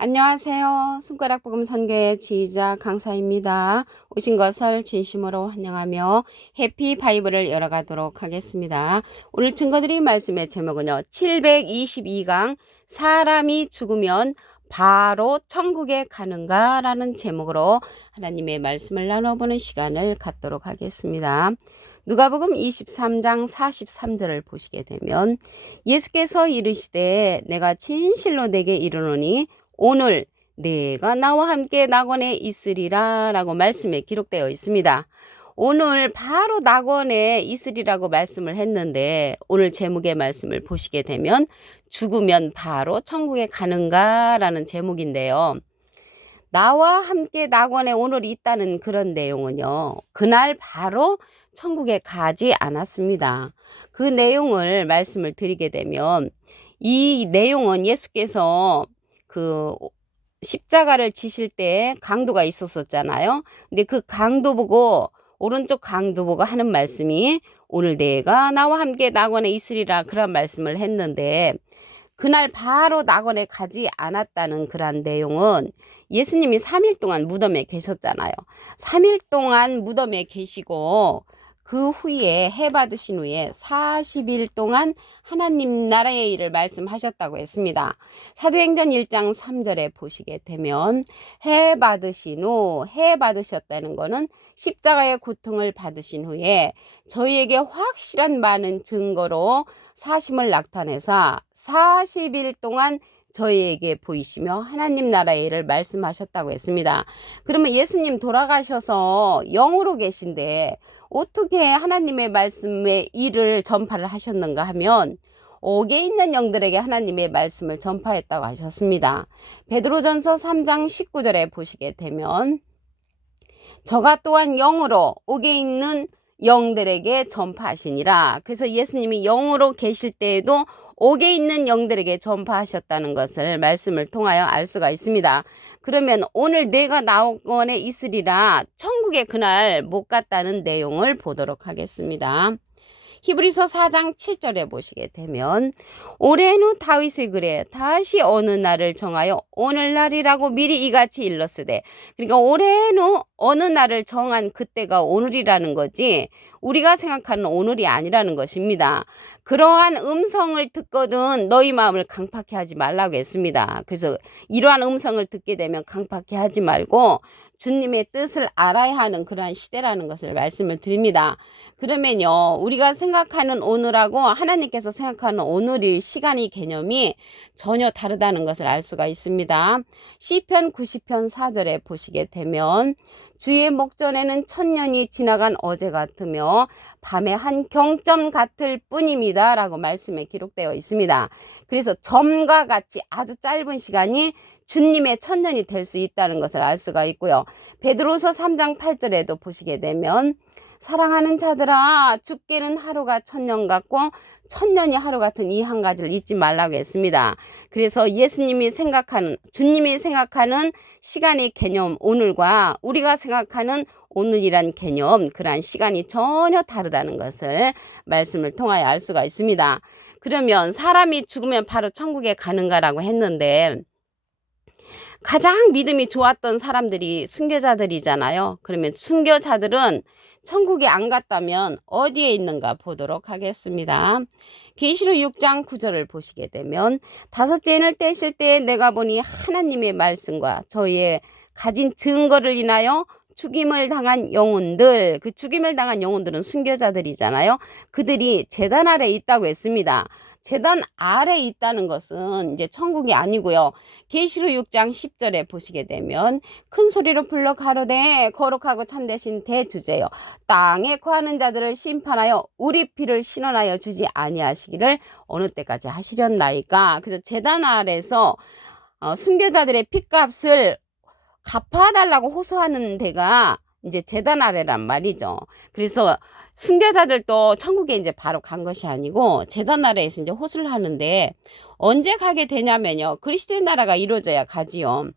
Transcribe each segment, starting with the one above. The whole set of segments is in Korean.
안녕하세요. 손가락 복음 선교의 지휘자 강사입니다. 오신 것을 진심으로 환영하며 해피 바이블을 열어가도록 하겠습니다. 오늘 증거드린 말씀의 제목은요. 722강 사람이 죽으면 바로 천국에 가는가? 라는 제목으로 하나님의 말씀을 나눠보는 시간을 갖도록 하겠습니다. 누가복음 23장 43절을 보시게 되면 예수께서 이르시되 내가 진실로 내게 이르노니 오늘 내가 나와 함께 낙원에 있으리라 라고 말씀에 기록되어 있습니다. 오늘 바로 낙원에 있으리라고 말씀을 했는데 오늘 제목의 말씀을 보시게 되면 죽으면 바로 천국에 가는가 라는 제목인데요. 나와 함께 낙원에 오늘 있다는 그런 내용은요. 그날 바로 천국에 가지 않았습니다. 그 내용을 말씀을 드리게 되면 이 내용은 예수께서 그 십자가를 지실 때 강도가 있었었잖아요. 근데 그 강도 보고 오른쪽 강도 보고 하는 말씀이 오늘 내가 나와 함께 낙원에 있으리라 그런 말씀을 했는데 그날 바로 낙원에 가지 않았다는 그런 내용은 예수님이 3일 동안 무덤에 계셨잖아요. 3일 동안 무덤에 계시고 그 후에 해 받으신 후에 40일 동안 하나님 나라의 일을 말씀하셨다고 했습니다. 사도행전 1장 3절에 보시게 되면 해 받으신 후 해 받으셨다는 거는 십자가의 고통을 받으신 후에 저희에게 확실한 많은 증거로 사심을 나타내사 40일 동안 저희에게 보이시며 하나님 나라의 일을 말씀하셨다고 했습니다. 그러면 예수님 돌아가셔서 영으로 계신데 어떻게 하나님의 말씀의 일을 전파를 하셨는가 하면 옥에 있는 영들에게 하나님의 말씀을 전파했다고 하셨습니다. 베드로전서 3장 19절에 보시게 되면 저가 또한 영으로 옥에 있는 영들에게 전파하시니라. 그래서 예수님이 영으로 계실 때에도 옥에 있는 영들에게 전파하셨다는 것을 말씀을 통하여 알 수가 있습니다. 그러면 오늘 내가 나원에 있으리라 천국에 그날 못 갔다는 내용을 보도록 하겠습니다. 히브리서 4장 7절에 보시게 되면 올해는 다윗이 그래 다시 어느 날을 정하여 오늘날이라고 미리 이같이 일렀으되 그러니까 올해는 어느 날을 정한 그때가 오늘이라는 거지 우리가 생각하는 오늘이 아니라는 것입니다. 그러한 음성을 듣거든 너희 마음을 강팍해 하지 말라고 했습니다. 그래서 이러한 음성을 듣게 되면 강팍해 하지 말고 주님의 뜻을 알아야 하는 그러한 시대라는 것을 말씀을 드립니다. 그러면요, 우리가 생각하는 오늘하고 하나님께서 생각하는 오늘의 시간이 개념이 전혀 다르다는 것을 알 수가 있습니다. 시편 90편 4절에 보시게 되면 주의 목전에는 천년이 지나간 어제 같으며 밤에 한 경점 같을 뿐입니다. 라고 말씀에 기록되어 있습니다. 그래서 점과 같이 아주 짧은 시간이 주님의 천년이 될 수 있다는 것을 알 수가 있고요. 베드로서 3장 8절에도 보시게 되면 사랑하는 자들아 죽게는 하루가 천년 같고 천년이 하루 같은 이 한 가지를 잊지 말라고 했습니다. 그래서 예수님이 생각하는 주님이 생각하는 시간의 개념 오늘과 우리가 생각하는 오늘이란 개념 그러한 시간이 전혀 다르다는 것을 말씀을 통하여 알 수가 있습니다. 그러면 사람이 죽으면 바로 천국에 가는가라고 했는데 가장 믿음이 좋았던 사람들이 순교자들이잖아요. 그러면 순교자들은 천국에 안 갔다면 어디에 있는가 보도록 하겠습니다. 계시록 6장 9절을 보시게 되면 다섯째 인을 떼실 때 내가 보니 하나님의 말씀과 저희의 가진 증거를 인하여 죽임을 당한 영혼들, 그 죽임을 당한 영혼들은 순교자들이잖아요. 그들이 재단 아래 있다고 했습니다. 재단 아래 있다는 것은 이제 천국이 아니고요. 계시록 6장 10절에 보시게 되면 큰 소리로 불러 가로되 거룩하고 참되신 대주제요. 땅에 거하는 자들을 심판하여 우리 피를 신원하여 주지 아니하시기를 어느 때까지 하시렸나이까. 그래서 재단 아래서 어, 순교자들의 피값을 갚아달라고 호소하는 데가 이제 재단 아래란 말이죠. 그래서 순교자들도 천국에 이제 바로 간 것이 아니고 재단 아래에서 이제 호소를 하는데 언제 가게 되냐면요. 그리스도의 나라가 이루어져야 가지요.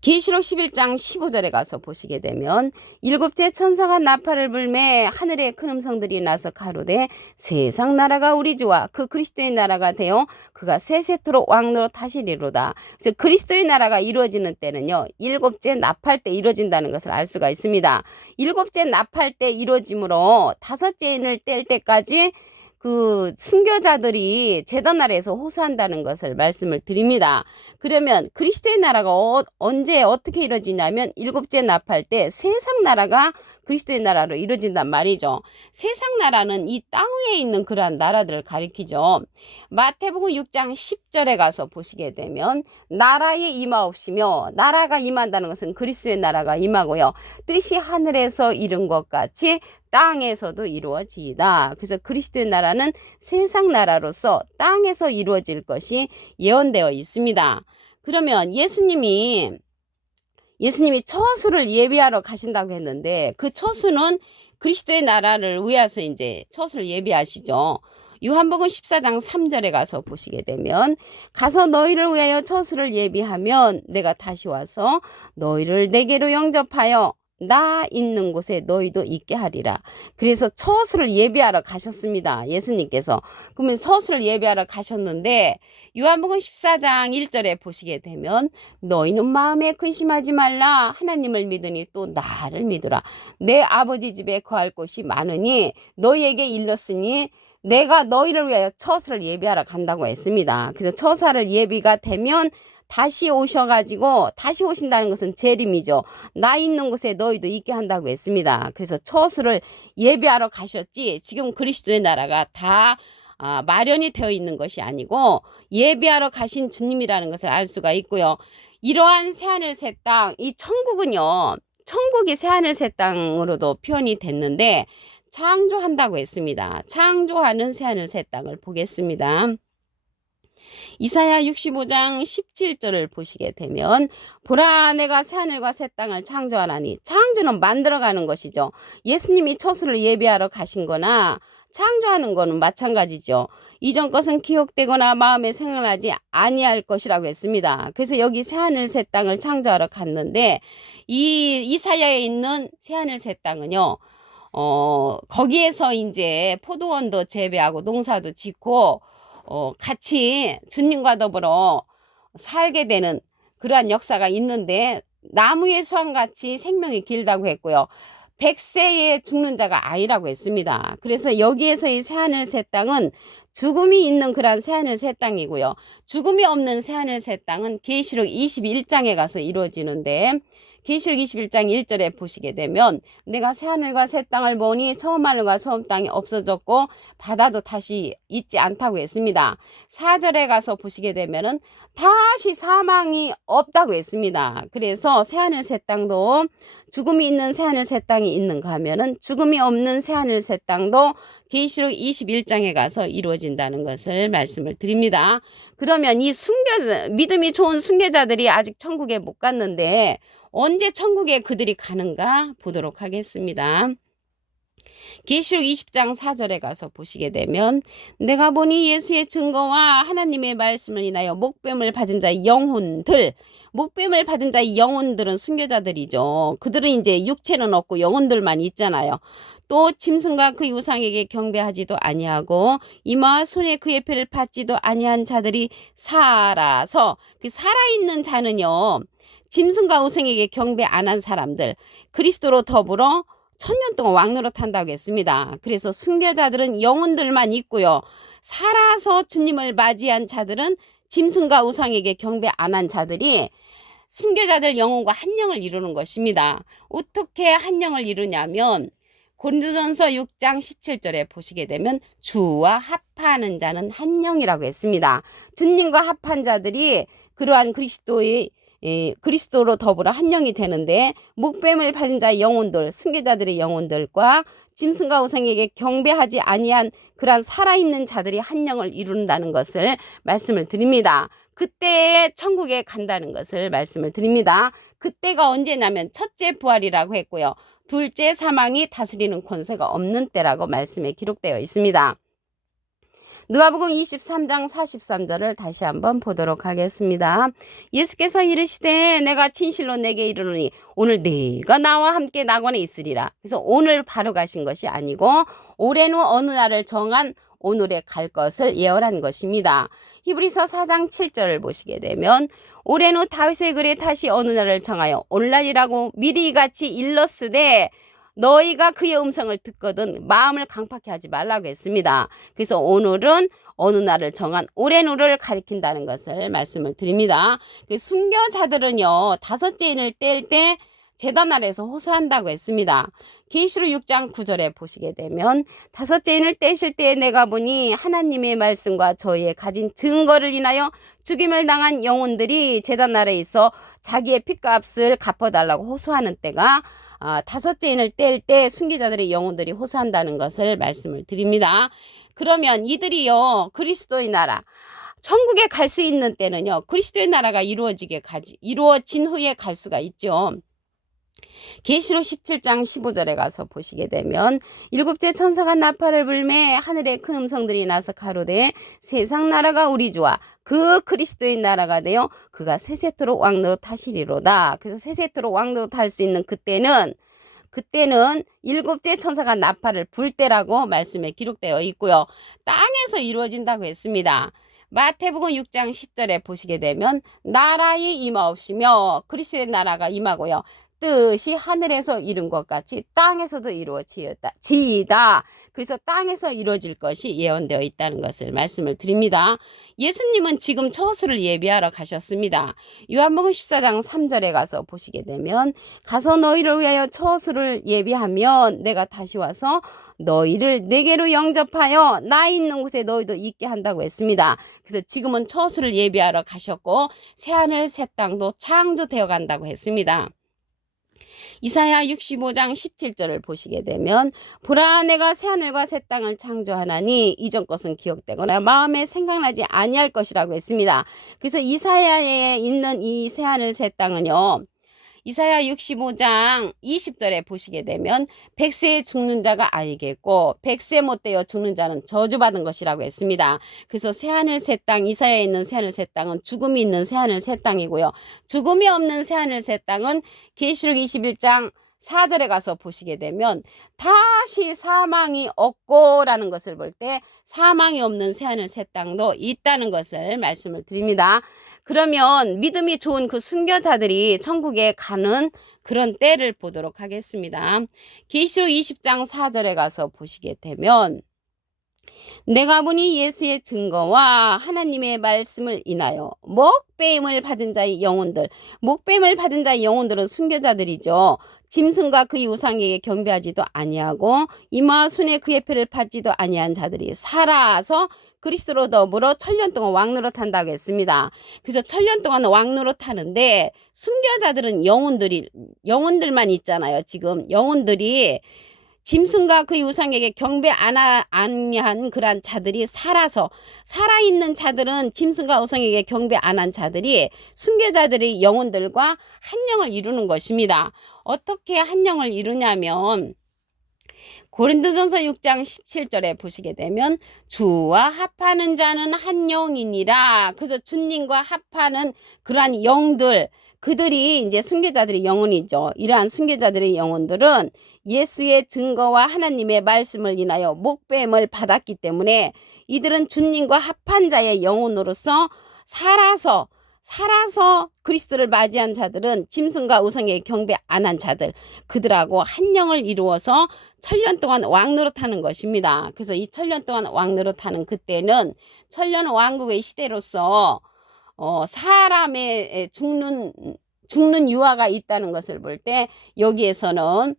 계시록 11장 15절에 가서 보시게 되면 일곱째 천사가 나팔을 불매 하늘에 큰 음성들이 나서 가로되 세상 나라가 우리 주와 그 그리스도의 나라가 되어 그가 세세토록 왕노로 타시리로다. 그래서 그리스도의 나라가 이루어지는 때는요. 일곱째 나팔 때 이루어진다는 것을 알 수가 있습니다. 일곱째 나팔 때 이루어지므로 다섯째 인을 뗄 때까지 그 순교자들이 제단 아래에서 호소한다는 것을 말씀을 드립니다. 그러면 그리스도의 나라가 어, 언제 어떻게 이루어지냐면 일곱째 나팔 때 세상 나라가 그리스도의 나라로 이루어진단 말이죠. 세상 나라는 이 땅 위에 있는 그러한 나라들을 가리키죠. 마태복음 6장 10절에 가서 보시게 되면 나라에 임하옵시며 나라가 임한다는 것은 그리스도의 나라가 임하고요. 뜻이 하늘에서 이룬 것 같이 땅에서도 이루어지이다. 그래서 그리스도의 나라는 세상 나라로서 땅에서 이루어질 것이 예언되어 있습니다. 그러면 예수님이 예수님이 처수를 예비하러 가신다고 했는데 그 처수는 그리스도의 나라를 위해서 이제 처수를 예비하시죠. 요한복음 14장 3절에 가서 보시게 되면 가서 너희를 위하여 처수를 예비하면 내가 다시 와서 너희를 내게로 영접하여 나 있는 곳에 너희도 있게 하리라. 그래서 처수를 예비하러 가셨습니다. 예수님께서. 그러면 처수를 예비하러 가셨는데 요한복음 14장 1절에 보시게 되면 너희는 마음에 근심하지 말라. 하나님을 믿으니 또 나를 믿으라. 내 아버지 집에 거할 곳이 많으니 너희에게 일렀으니 내가 너희를 위하여 처수를 예비하러 간다고 했습니다. 그래서 처사를 예비가 되면 다시 오셔가지고 다시 오신다는 것은 재림이죠. 나 있는 곳에 너희도 있게 한다고 했습니다. 그래서 처수를 예비하러 가셨지 지금 그리스도의 나라가 다 아, 마련이 되어 있는 것이 아니고 예비하러 가신 주님이라는 것을 알 수가 있고요. 이러한 새하늘 새 땅, 이 천국은요. 천국이 새하늘 새 땅으로도 표현이 됐는데 창조한다고 했습니다. 창조하는 새하늘 새 땅을 보겠습니다. 이사야 65장 17절을 보시게 되면 보라 내가 새하늘과 새 땅을 창조하나니 창조는 만들어가는 것이죠. 예수님이 처수를 예비하러 가신 거나 창조하는 거는 마찬가지죠. 이전 것은 기억되거나 마음에 생각나지 아니할 것이라고 했습니다. 그래서 여기 새하늘 새 땅을 창조하러 갔는데 이 이사야에 있는 새하늘 새 땅은요. 어, 거기에서 이제 포도원도 재배하고 농사도 짓고 어, 같이 주님과 더불어 살게 되는 그러한 역사가 있는데 나무의 수환같이 생명이 길다고 했고요. 백세에 죽는 자가 아이라고 했습니다. 그래서 여기에서의 새하늘 새 땅은 죽음이 있는 그러한 새하늘 새 땅이고요. 죽음이 없는 새하늘 새 땅은 계시록 21장에 가서 이루어지는데 계시록 21장 1절에 보시게 되면 내가 새하늘과 새 땅을 보니 처음 하늘과 처음 땅이 없어졌고 바다도 다시 있지 않다고 했습니다. 4절에 가서 보시게 되면은 다시 사망이 없다고 했습니다. 그래서 새하늘 새 땅도 죽음이 있는 새하늘 새 땅이 있는가 하면은 죽음이 없는 새하늘 새 땅도 계시록 21장에 가서 이루어진 다는 것을 말씀을 드립니다. 그러면 이 순교자 믿음이 좋은 순교자들이 아직 천국에 못 갔는데 언제 천국에 그들이 가는가 보도록 하겠습니다. 계시록 20장 4절에 가서 보시게 되면 내가 보니 예수의 증거와 하나님의 말씀을 인하여 목뱀을 받은 자의 영혼들 목뱀을 받은 자의 영혼들은 순교자들이죠. 그들은 이제 육체는 없고 영혼들만 있잖아요. 또 짐승과 그 우상에게 경배하지도 아니하고 이마와 손에 그의 표를 받지도 아니한 자들이 살아서 그 살아있는 자는요. 짐승과 우상에게 경배 안 한 사람들 그리스도로 더불어 천년 동안 왕노릇 한다고 했습니다. 그래서 순교자들은 영혼들만 있고요. 살아서 주님을 맞이한 자들은 짐승과 우상에게 경배 안 한 자들이 순교자들 영혼과 한 영을 이루는 것입니다. 어떻게 한 영을 이루냐면 고린도전서 6장 17절에 보시게 되면 주와 합하는 자는 한 영이라고 했습니다. 주님과 합한 자들이 그러한 그리스도의 예, 그리스도로 더불어 한 영이 되는데 목뱀을 받은 자의 영혼들, 순교자들의 영혼들과 짐승과 우상에게 경배하지 아니한 그러한 살아있는 자들이 한 영을 이룬다는 것을 말씀을 드립니다. 그때에 천국에 간다는 것을 말씀을 드립니다. 그때가 언제냐면 첫째 부활이라고 했고요. 둘째 사망이 다스리는 권세가 없는 때라고 말씀에 기록되어 있습니다. 누가복음 23장 43절을 다시 한번 보도록 하겠습니다. 예수께서 이르시되 내가 진실로 내게 이르노니 오늘 네가 나와 함께 낙원에 있으리라. 그래서 오늘 바로 가신 것이 아니고 올해는 어느 날을 정한 오늘에 갈 것을 예언한 것입니다. 히브리서 4장 7절을 보시게 되면 올해는 다윗의 글에 다시 어느 날을 정하여 오늘날이라고 미리 같이 일렀으되 너희가 그의 음성을 듣거든 마음을 강팍해 하지 말라고 했습니다. 그래서 오늘은 어느 날을 정한 올해누를 가리킨다는 것을 말씀을 드립니다. 그 순교자들은요 다섯째 인을 뗄 때 재단 아래에서 호소한다고 했습니다. 계시록 6장 9절에 보시게 되면 다섯째 인을 떼실 때 내가 보니 하나님의 말씀과 저희의 가진 증거를 인하여 죽임을 당한 영혼들이 재단 아래에 있어 자기의 핏값을 갚아달라고 호소하는 때가 아, 다섯째 인을 뗄 때 순기자들의 영혼들이 호소한다는 것을 말씀을 드립니다. 그러면 이들이요 그리스도의 나라 천국에 갈 수 있는 때는요 그리스도의 나라가 이루어지게 가지 이루어진 후에 갈 수가 있죠. 계시록 17장 15절에 가서 보시게 되면 일곱째 천사가 나팔을 불매 하늘에 큰 음성들이 나서 가로되 세상 나라가 우리 주와 그 그리스도의 나라가 되어 그가 세세토록 왕노릇 하시리로다. 그래서 세세토록 왕노릇 할 수 있는 그때는 그때는 일곱째 천사가 나팔을 불 때라고 말씀에 기록되어 있고요. 땅에서 이루어진다고 했습니다. 마태복음 6장 10절에 보시게 되면 나라의 임하옵시며 그리스도의 나라가 임하고요. 뜻이 하늘에서 이룬 것 같이 땅에서도 이루어지었다. 지이다. 그래서 땅에서 이루어질 것이 예언되어 있다는 것을 말씀을 드립니다. 예수님은 지금 처수를 예비하러 가셨습니다. 요한복음 14장 3절에 가서 보시게 되면 가서 너희를 위하여 처수를 예비하면 내가 다시 와서 너희를 내게로 영접하여 나 있는 곳에 너희도 있게 한다고 했습니다. 그래서 지금은 처수를 예비하러 가셨고 새하늘 새 땅도 창조되어 간다고 했습니다. 이사야 65장 17절을 보시게 되면 보라 내가 새하늘과 새 땅을 창조하나니 이전 것은 기억되거나 마음에 생각나지 아니할 것이라고 했습니다. 그래서 이사야에 있는 이 새하늘 새 땅은요. 이사야 65장 20절에 보시게 되면 백세에 죽는 자가 알겠고 백세 못되어 죽는 자는 저주받은 것이라고 했습니다. 그래서 새하늘 새 땅 이사야에 있는 새하늘 새 땅은 죽음이 있는 새하늘 새 땅이고요. 죽음이 없는 새하늘 새 땅은 계시록 21장 4절에 가서 보시게 되면 다시 사망이 없고라는 것을 볼 때 사망이 없는 새하늘 새 땅도 있다는 것을 말씀을 드립니다. 그러면 믿음이 좋은 그 순교자들이 천국에 가는 그런 때를 보도록 하겠습니다. 계시록 20장 4절에 가서 보시게 되면 내가 보니 예수의 증거와 하나님의 말씀을 인하여 목배임을 받은 자의 영혼들, 목배임을 받은 자의 영혼들은 순교자들이죠. 짐승과 그의 우상에게 경배하지도 아니하고 이마 손에 그의 표를 받지도 아니한 자들이 살아서 그리스도로 더불어 천년 동안 왕노릇 한다고 했습니다. 그래서 천년 동안 왕노릇 하는데 순교자들은 영혼들이 영혼들만 있잖아요. 지금 영혼들이 짐승과 그의 우상에게 경배 안 아니한 그러한 자들이 살아서 살아있는 자들은 짐승과 우상에게 경배 안 한 자들이 순교자들의 영혼들과 한 영을 이루는 것입니다. 어떻게 한 영을 이루냐면 고린도전서 6장 17절에 보시게 되면 주와 합하는 자는 한 영이니라. 그래서 주님과 합하는 그러한 영들 그들이 이제 순교자들의 영혼이죠. 이러한 순교자들의 영혼들은 예수의 증거와 하나님의 말씀을 인하여 목뱀을 받았기 때문에 이들은 주님과 합한 자의 영혼으로서 살아서 살아서 그리스도를 맞이한 자들은 짐승과 우상에 경배 안 한 자들 그들하고 한 영을 이루어서 천년 동안 왕노릇하는 것입니다. 그래서 이 천년 동안 왕노릇하는 그때는 천년 왕국의 시대로서 어, 사람의 죽는 죽는 유아가 있다는 것을 볼 때 여기에서는 어,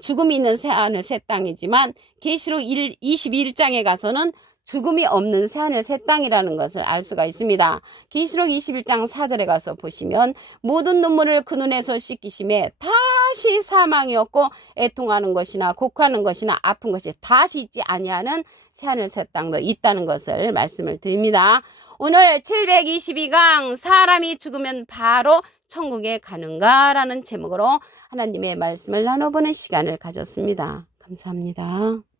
죽음이 있는 새 하늘 새 땅이지만 계시록 21장에 가서는 죽음이 없는 새하늘 새 땅이라는 것을 알 수가 있습니다. 계시록 21장 4절에 가서 보시면 모든 눈물을 그 눈에서 씻기심에 다시 사망이 없고 애통하는 것이나 곡하는 것이나 아픈 것이 다시 있지 아니하는 새하늘 새 땅도 있다는 것을 말씀을 드립니다. 오늘 722강 사람이 죽으면 바로 천국에 가는가라는 제목으로 하나님의 말씀을 나눠보는 시간을 가졌습니다. 감사합니다.